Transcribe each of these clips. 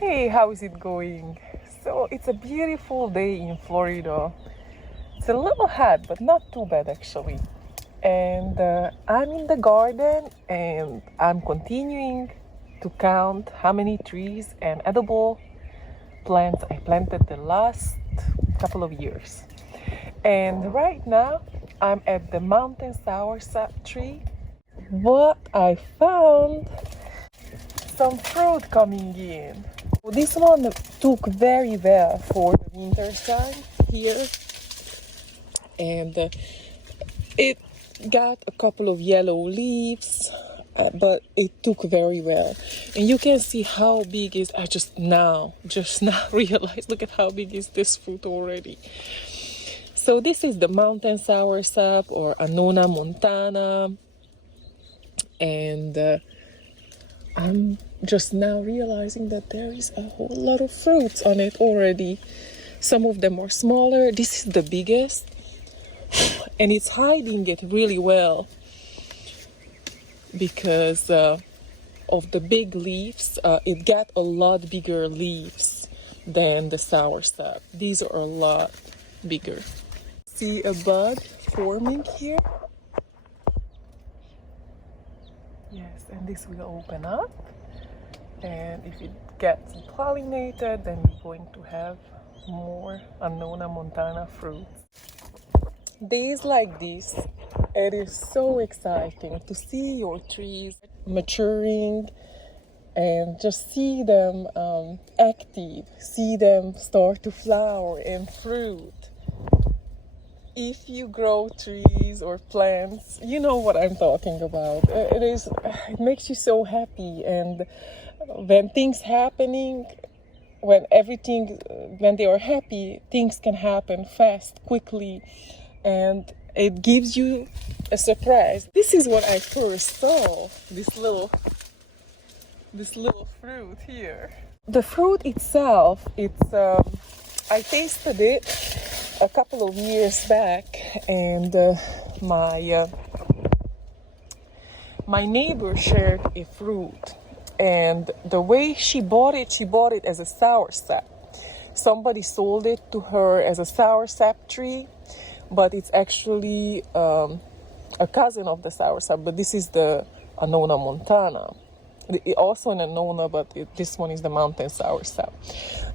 Hey, how is it going? So it's a beautiful day in Florida. It's a little hot, but not too bad actually. And I'm in the garden and I'm continuing to count how many trees and edible plants I planted the last couple of years. And right now I'm at the mountain soursop tree. What I found, some fruit coming in. This one took very well for the winter time here, and it got a couple of yellow leaves, but it took very well. And you can see how big is. I just now realized. Look at how big is this fruit already. So this is the mountain soursop or Annona Montana, and I'm just now realizing that there is a whole lot of fruits on it already. Some of them are smaller. This is the biggest, and it's hiding it really well because of the big leaves. It got a lot bigger leaves than the soursop. These are a lot bigger. See a bud forming here? Yes, and this will open up, and if it gets pollinated, then we're going to have more Annona Montana fruits. Days like this, it is so exciting to see your trees maturing and just see them active, see them start to flower and fruit. If you grow trees or plants, you know what I'm talking about. It makes you so happy, and when things happening, when they are happy, things can happen fast, quickly, and it gives you a surprise. This is what I first saw, this little fruit here. The fruit itself, I tasted it a couple of years back, and my neighbor shared a fruit, and the way she bought it as a soursop. Somebody sold it to her as a soursop tree, but it's actually a cousin of the soursop. But this is the Annona Montana. Also an Annona, but this one is the mountain soursop.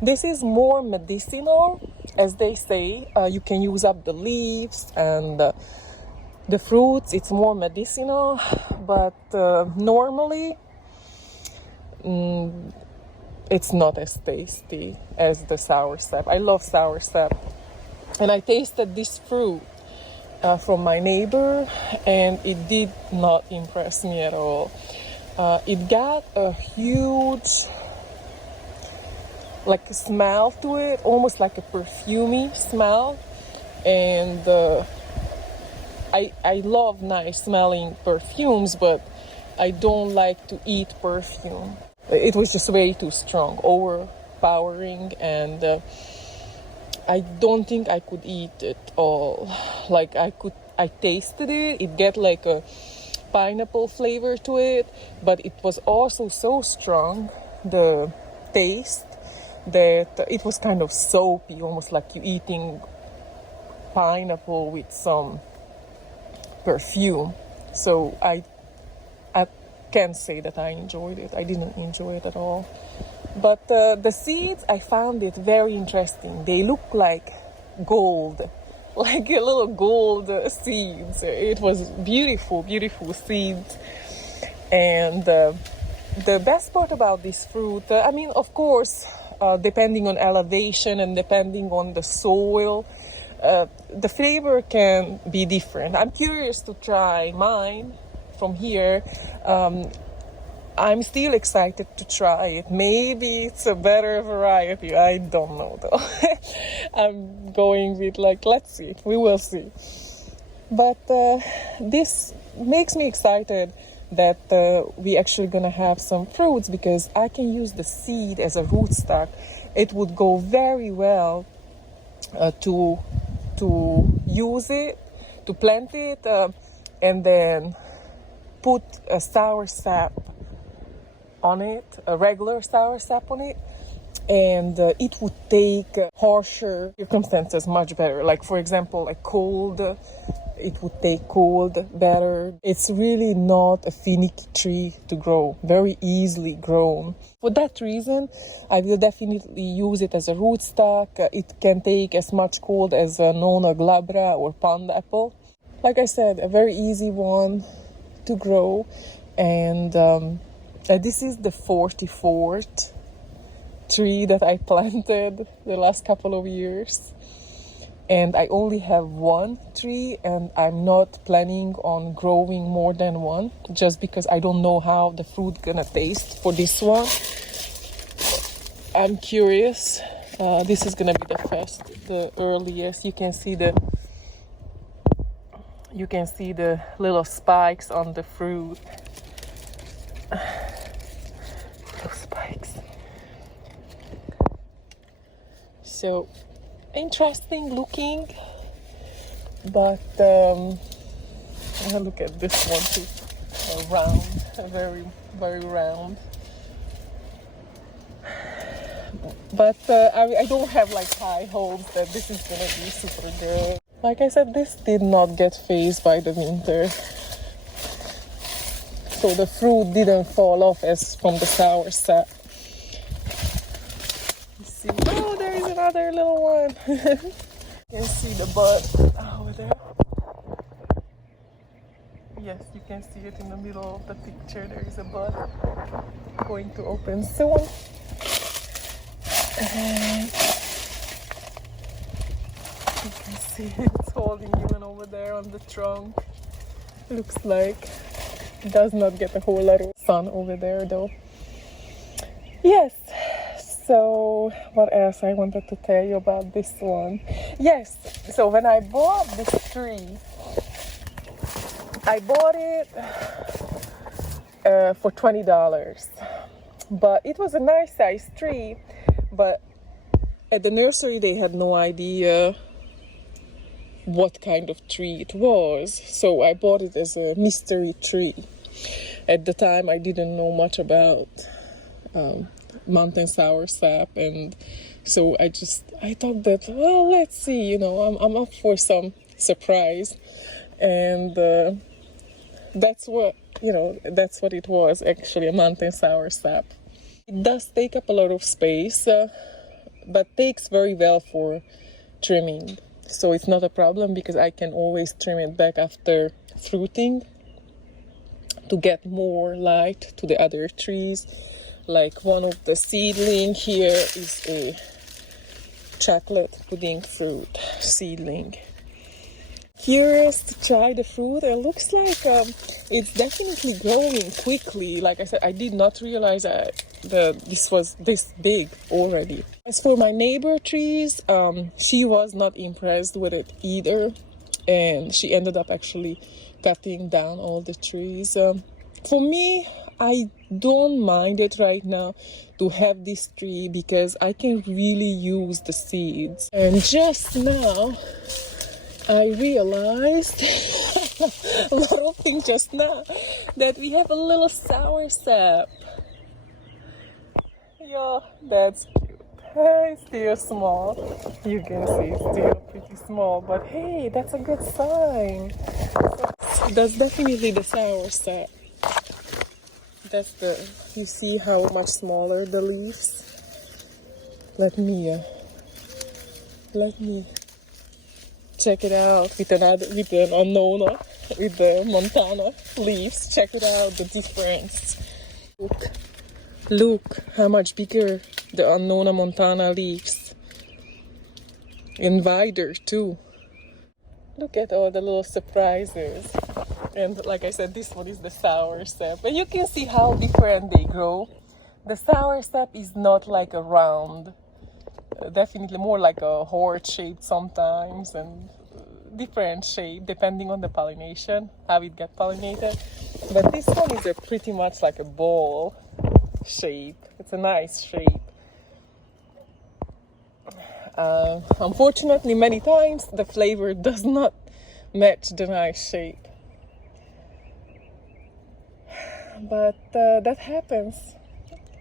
This is more medicinal, as they say. You can use up the leaves and the fruits. It's more medicinal, but normally it's not as tasty as the soursop. I love soursop, and I tasted this fruit from my neighbor, and it did not impress me at all. It got a huge smell to it, almost like a perfumey smell, and I love nice smelling perfumes, but I don't like to eat perfume. It was just way too strong, overpowering, and I don't think I could eat it all. I tasted it. It get like a pineapple flavor to it, but it was also so strong, the taste, that it was kind of soapy, almost like you eating pineapple with some perfume. So I can't say that I enjoyed it. I didn't enjoy it at all. But the seeds, I found it very interesting. They look like gold, like a little gold seeds. It was beautiful, beautiful seeds. And the best part about this fruit, of course, depending on elevation and depending on the soil, the flavor can be different. I'm curious to try mine from here. I'm still excited to try it. Maybe it's a better variety. I don't know though. I'm going with let's see. We will see. But this makes me excited that we actually gonna have some fruits, because I can use the seed as a rootstock. It would go very well to use it, to plant it, and then put a soursop on it, a regular soursop on it, and it would take harsher circumstances much better. Like, for example, like cold, it would take cold better. It's really not a finicky tree to grow, very easily grown. For that reason, I will definitely use it as a rootstock. It can take as much cold as a Annona glabra or pond apple. Like I said, a very easy one to grow. And this is the 44th tree that I planted the last couple of years. And I only have one tree, and I'm not planning on growing more than one, just because I don't know how the fruit gonna taste for this one. I'm curious. This is gonna be the earliest. You can see the little spikes on the fruit. Little spikes. So interesting looking, but look at this one too, round, very, very round. But I don't have like high hopes that this is gonna be super good. Like I said, this did not get phased by the winter, so the fruit didn't fall off as from the soursop. See, oh, there is another little one. You can see the bud over there. Yes, you can see it in the middle of the picture. There is a bud going to open soon. And you can see it's holding even over there on the trunk. Looks like it does not get a whole lot of sun over there though. Yes. So what else I wanted to tell you about this one? Yes, so when I bought this tree, I bought it for $20. But it was a nice sized tree, but at the nursery they had no idea what kind of tree it was. So I bought it as a mystery tree. At the time I didn't know much about mountain soursop, and so I thought that, well, let's see, I'm up for some surprise, and that's what it was, actually, a mountain soursop. It does take up a lot of space, but takes very well for trimming, so it's not a problem because I can always trim it back after fruiting to get more light to the other trees. Like one of the seedling here is a chocolate pudding fruit seedling. Curious to try the fruit. It looks like it's definitely growing quickly. Like I said, I did not realize that this was this big already. As for my neighbor trees, she was not impressed with it either, and she ended up actually cutting down all the trees. For me, I don't mind it right now to have this tree because I can really use the seeds. And just now, I realized a lot of things just now, that we have a little soursop. Yeah, that's cute. It's still small. You can see it's still pretty small, but hey, that's a good sign. So that's definitely the soursop. You see how much smaller the leaves? Let me check it out with an Annona, with the Montana leaves. Check it out, the difference. Look how much bigger the Annona Montana leaves. And wider too. Look at all the little surprises. And like I said, this one is the soursop. And you can see how different they grow. The soursop is not like a round. Definitely more like a heart shape sometimes, and different shape depending on the pollination, how it gets pollinated. But this one is pretty much like a ball shape. It's a nice shape. Unfortunately, many times the flavor does not match the nice shape. But that happens.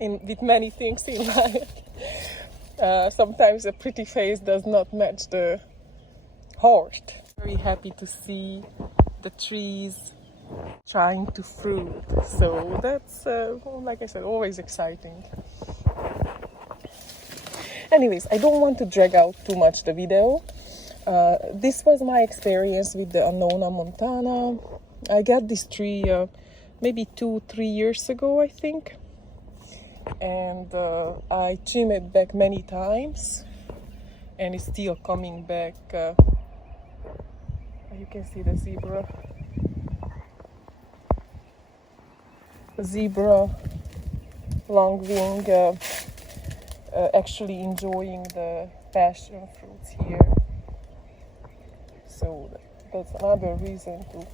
with many things in life. Sometimes a pretty face does not match the heart. Very happy to see the trees trying to fruit. So that's, like I said, always exciting. Anyways, I don't want to drag out too much the video. This was my experience with the Annona Montana. I got this tree maybe 2-3 years ago, I think. And I trimmed it back many times. And it's still coming back. You can see the zebra longwing actually enjoying the passion fruits here. So that's another reason to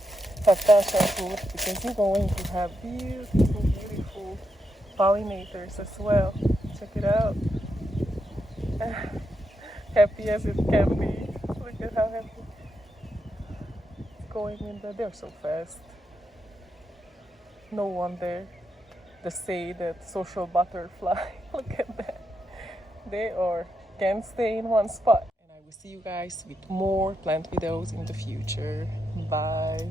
have passion fruit, because you're going to have beautiful pollinators as well. Check it out. Happy as it can be. Look at how happy it's going in there. They're so fast. No wonder they say that social butterfly. Look at that. They can't stay in one spot. And I will see you guys with more plant videos in the future. Bye.